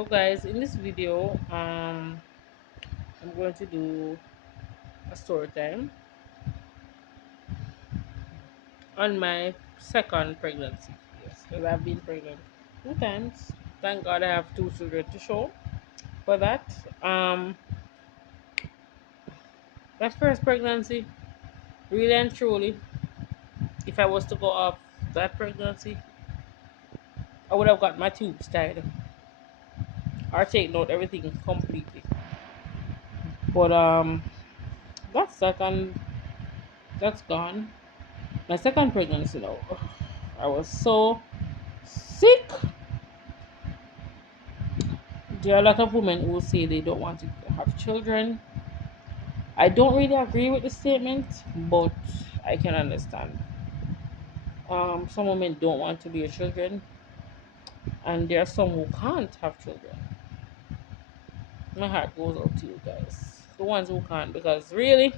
So guys, in this video, I'm going to do a story time on my second pregnancy. Yes, because I've been pregnant 2 times. Thank God I have 2 children to show for that. Um, that first pregnancy, really and truly, if I was to go off that pregnancy, I would have got my tubes tied or taken out everything completely. But that's that and that's gone. My second pregnancy, though, I was so sick. There are a lot of women who say they don't want to have children. I don't really agree with the statement, but I can understand. Some women don't want to be children, and there are some who can't have children. My heart goes out to you guys, the ones who can't, because really,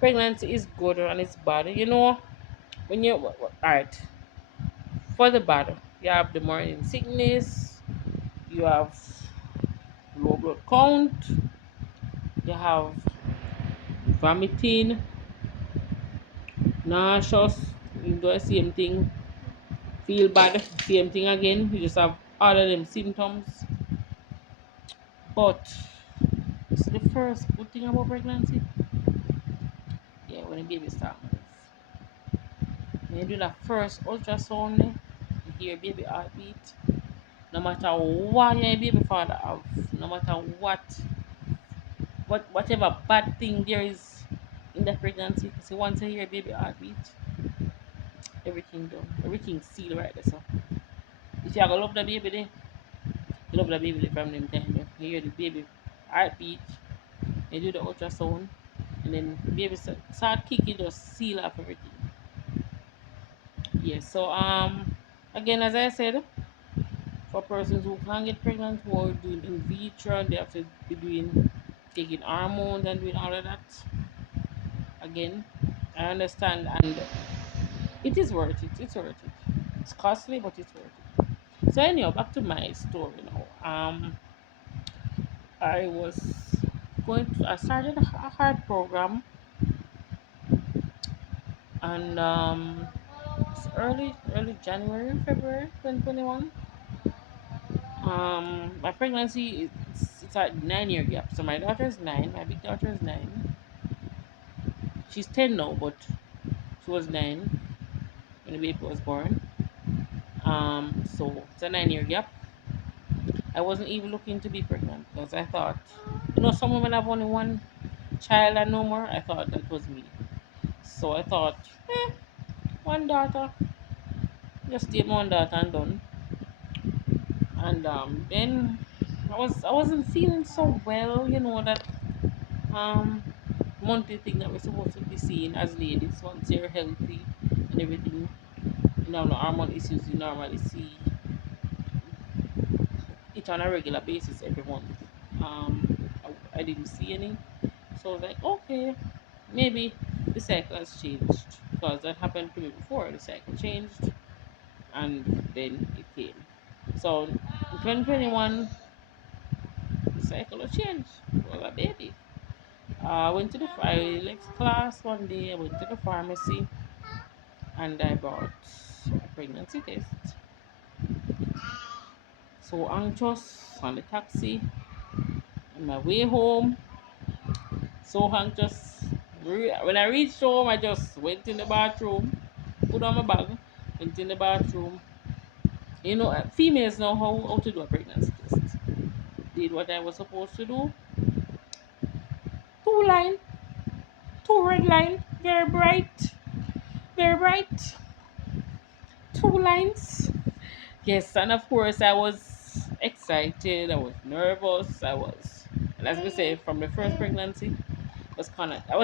pregnancy is good and it's bad. When you alright for the bad, you have the morning sickness, you have low blood count, you have vomiting, nauseous, you do the same thing, feel bad, same thing again. You just have all of them symptoms. But it's the first good thing about pregnancy. Yeah, when the baby start move. When you do that first ultrasound, you hear baby heartbeat. No matter what your baby father have, no matter whatever bad thing there is in the pregnancy, because once you hear baby heartbeat, everything done. Everything sealed right there. So if you are gonna love the baby there, you love the baby there from them time. You hear the baby heartbeat, you do the ultrasound, and then baby start kicking, just seal up everything. Yes. So again, as I said, for persons who can't get pregnant, who are doing in vitro, they have to be doing taking hormones and doing all of that. Again, I understand, and it is worth it. It's worth it. It's costly, but it's worth it. So anyhow, back to my story now. I was I started a hard program, and it's early January, February 2021. My pregnancy it's a 9 year gap. So my daughter is 9, my big daughter is 9. She's 10 now, but she was 9 when the baby was born. So it's a 9 year gap. I wasn't even looking to be pregnant because I thought, some women have only one child and no more. I thought that was me. So I thought, one daughter, just take one daughter and done. And then I wasn't feeling so well, that um monthly thing that we're supposed to be seeing as ladies once you're healthy and everything. The hormone issues you normally see it on a regular basis every month. I didn't see any, so I was like, okay, maybe the cycle has changed because that happened to me before. The cycle changed, and then it came. So in 2021, the cycle has changed. Well, a baby. I went to I left class one day. I went to the pharmacy and I bought a pregnancy test. So anxious on the taxi on my way home. So anxious. When I reached home, I just went in the bathroom, put on my bag, went in the bathroom. Females know how to do a pregnancy test. Did what I was supposed to do. Two line, two red line, very bright, two lines. Yes, and of course I was excited. I was nervous. And as we say, from the first pregnancy, I was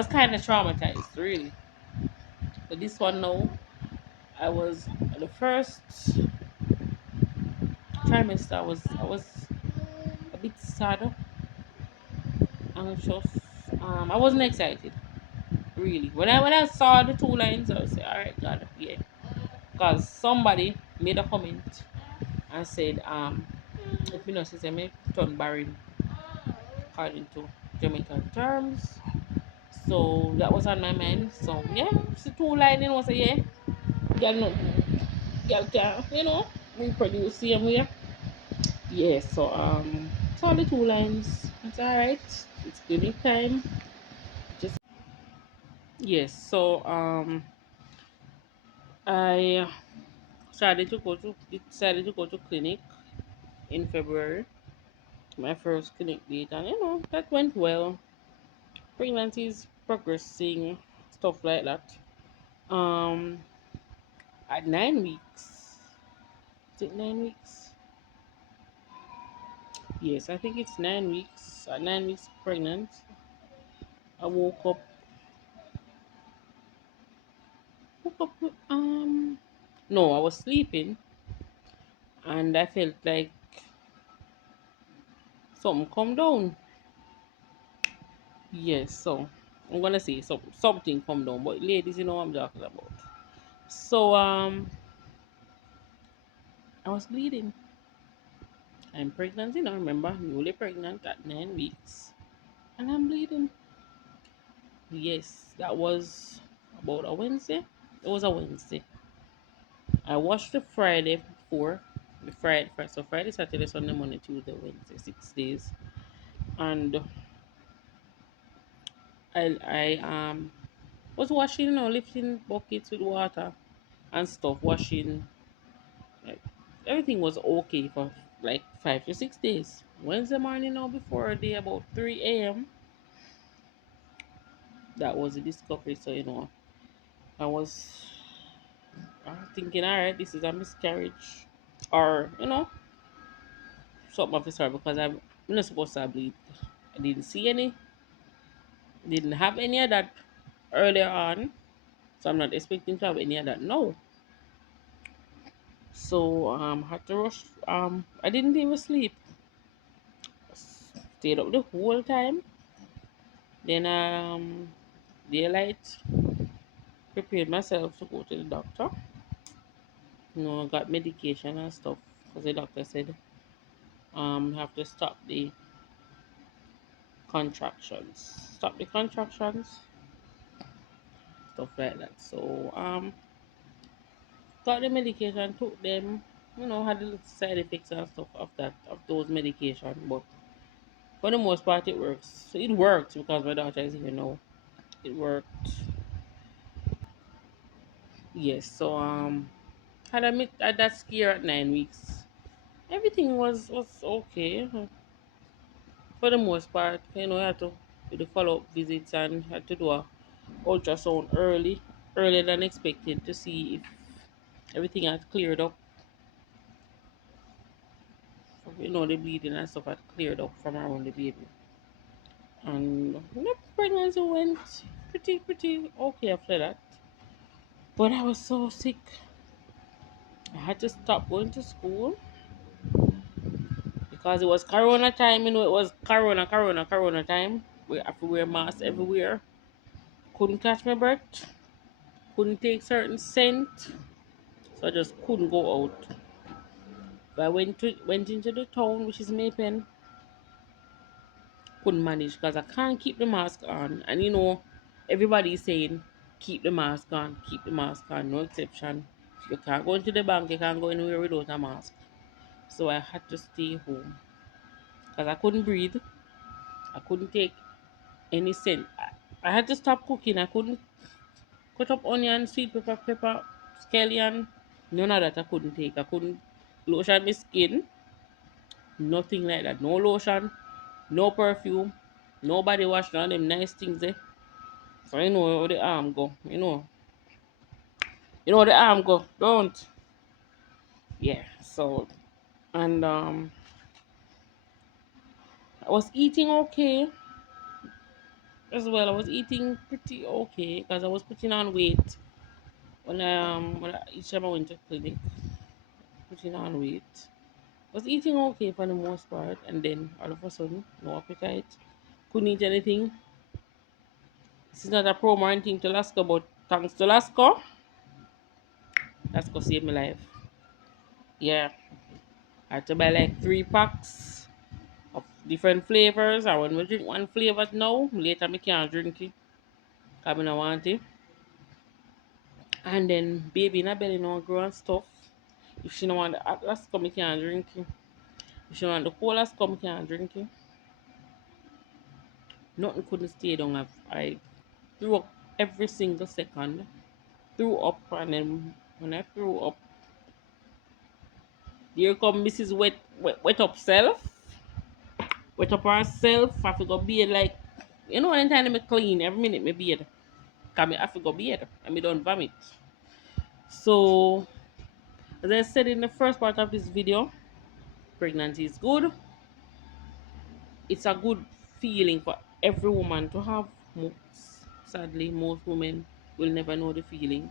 kind of traumatized, really. But this one now, I was the first trimester. I was a bit sad, anxious. I wasn't excited, really. When I saw the two lines, I was say, all right, God, yeah, because somebody made a comment and said, If you know, say me turn barren according to Jamaican terms. So that was on my mind. So yeah, it's the two lining was a yeah. Girl no girl can, reproduce same way. Yeah, so all the two lines. It's alright. It's clinic time. Just yes, I decided to go to clinic in February. My first clinic date, and that went well. Pregnancy is progressing, stuff like that. Um, at 9 weeks, is it 9 weeks? Yes, I think it's 9 weeks. At 9 weeks pregnant, I woke up. No, I was sleeping, and I felt like something come down. Yes, so I'm gonna say something come down, but ladies, you know what I'm talking about. So I was bleeding. I'm pregnant, remember, newly pregnant at 9 weeks, and I'm bleeding. Yes, that was about a Wednesday. It was a Wednesday. I watched the Friday before, so Friday, Saturday, Sunday, Monday, Tuesday, Wednesday, 6 days, and I was washing, lifting buckets with water and stuff, washing. Like, everything was okay for like 5 to 6 days. Wednesday morning, now before a day about 3 a.m. That was the discovery. So I was thinking, all right, this is a miscarriage, or something of the sort, because I'm not supposed to bleed. I didn't see any, didn't have any of that earlier on, so I'm not expecting to have any of that now. So had to rush. I didn't even sleep. Stayed up the whole time. Then daylight, prepared myself to go to the doctor. Got medication and stuff, because the doctor said have to stop the contractions, stuff like that. So got the medication, took them. Had the little side effects and stuff of those medication, but for the most part it works. So it worked because my daughter is here now. It worked. Yes. So had that scare at 9 weeks. Everything was okay for the most part. I had to do the follow up visits and had to do a ultrasound earlier than expected, to see if everything had cleared up. The bleeding and stuff had cleared up from around the baby. And the pregnancy went pretty okay after that. But I was so sick. I had to stop going to school because it was corona time. It was corona time. We have to wear masks everywhere. Couldn't catch my breath. Couldn't take certain scent. So I just couldn't go out. But I went into the town, which is Maypen. Couldn't manage because I can't keep the mask on. And everybody's saying keep the mask on, keep the mask on, no exception. You can't go into the bank, you can't go anywhere without a mask. So I had to stay home because I couldn't breathe. I couldn't take any scent. I had to stop cooking. I couldn't cut up onion, sweet pepper, scallion. None of that I couldn't take. I couldn't lotion my skin. Nothing like that. No lotion, no perfume, no body wash, none of them nice things there. So how the arm go. You know how the arm go. Don't. Yeah. So and I was eating okay as well. I was eating pretty okay because I was putting on weight each time I went to clinic, putting on weight. I was eating okay for the most part, and then all of a sudden, no appetite. Couldn't eat anything. This is not a promo or anything to Lasco, but thanks to Lasco saved my life. Yeah. I had to buy like 3 packs of different flavors. And when we drink one flavor now, later me can't drink it. Cause I don't want it. And then baby in a belly no grow and stuff. If she don't want the Atlas come, me can't drink it. If she want the colas come, me can't drink it. Nothing couldn't stay down. I threw up every single second. Threw up and then when I threw up, here come Mrs. Wet up self. Wet up herself. I have to go bathe like anytime me clean, every minute me bathe. Cause me have to go bathe and me don't vomit. So as I said in the first part of this video, pregnancy is good. It's a good feeling for every woman to have. Sadly, most women will never know the feeling.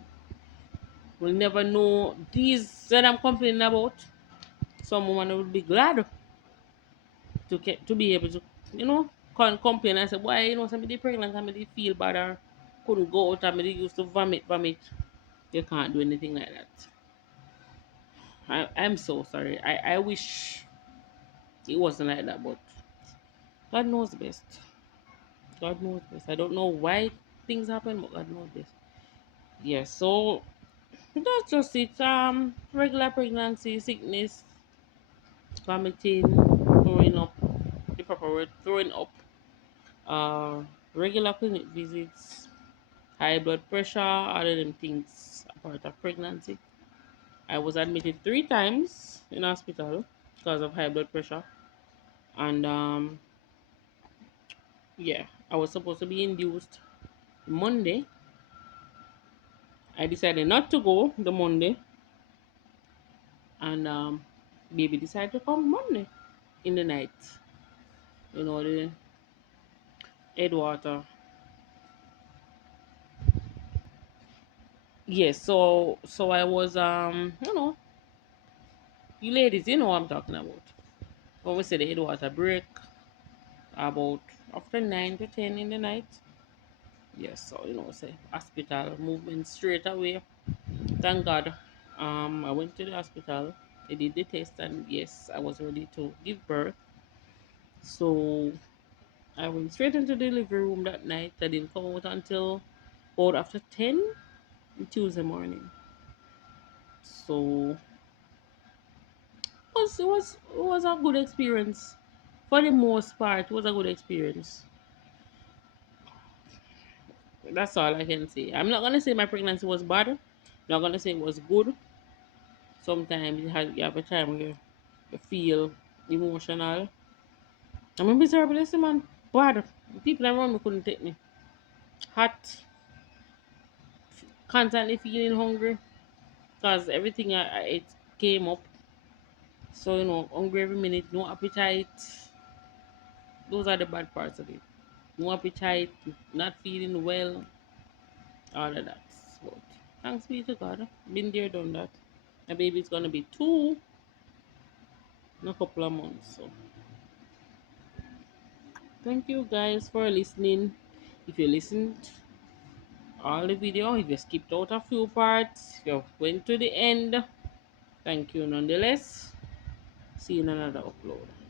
Will never know these that I'm complaining about. Some woman will be glad to be able to, complain and say, why, somebody pregnant and me feel bad or couldn't go out and me used to vomit. You can't do anything like that. I'm so sorry. I wish it wasn't like that, but God knows best. God knows best. I don't know why things happen, but God knows best. Yeah, so that's just it. Regular pregnancy, sickness, vomiting, throwing up, the proper word, throwing up, uh, regular clinic visits, high blood pressure, other than things a part of pregnancy. I was admitted 3 times in hospital because of high blood pressure, and yeah, I was supposed to be induced Monday. I decided not to go the Monday, and baby decided to come Monday in the night. The Edwater. Yes, so I was you ladies, you know what I'm talking about. When we say the Edwater break about after 9 to 10 in the night. Yes, so say hospital movement straight away. Thank God. I went to the hospital. They did the test and yes, I was ready to give birth. So I went straight into the delivery room that night. I didn't come out until about after 10 on Tuesday morning. So it was a good experience. For the most part, it was a good experience. That's all I can say. I'm not gonna say my pregnancy was bad. I'm not gonna say it was good. Sometimes you have a time where you feel emotional. I'm a miserable listen, man. Bad. People around me couldn't take me. Hot, constantly feeling hungry. Because everything I ate came up. So, hungry every minute, no appetite. Those are the bad parts of it. No appetite, not feeling well, all of that. But thanks be to God. Been there, done that. My baby's gonna be 2 in a couple of months. So thank you guys for listening. If you listened all the video, if you skipped out a few parts, if you went to the end, thank you nonetheless. See you in another upload.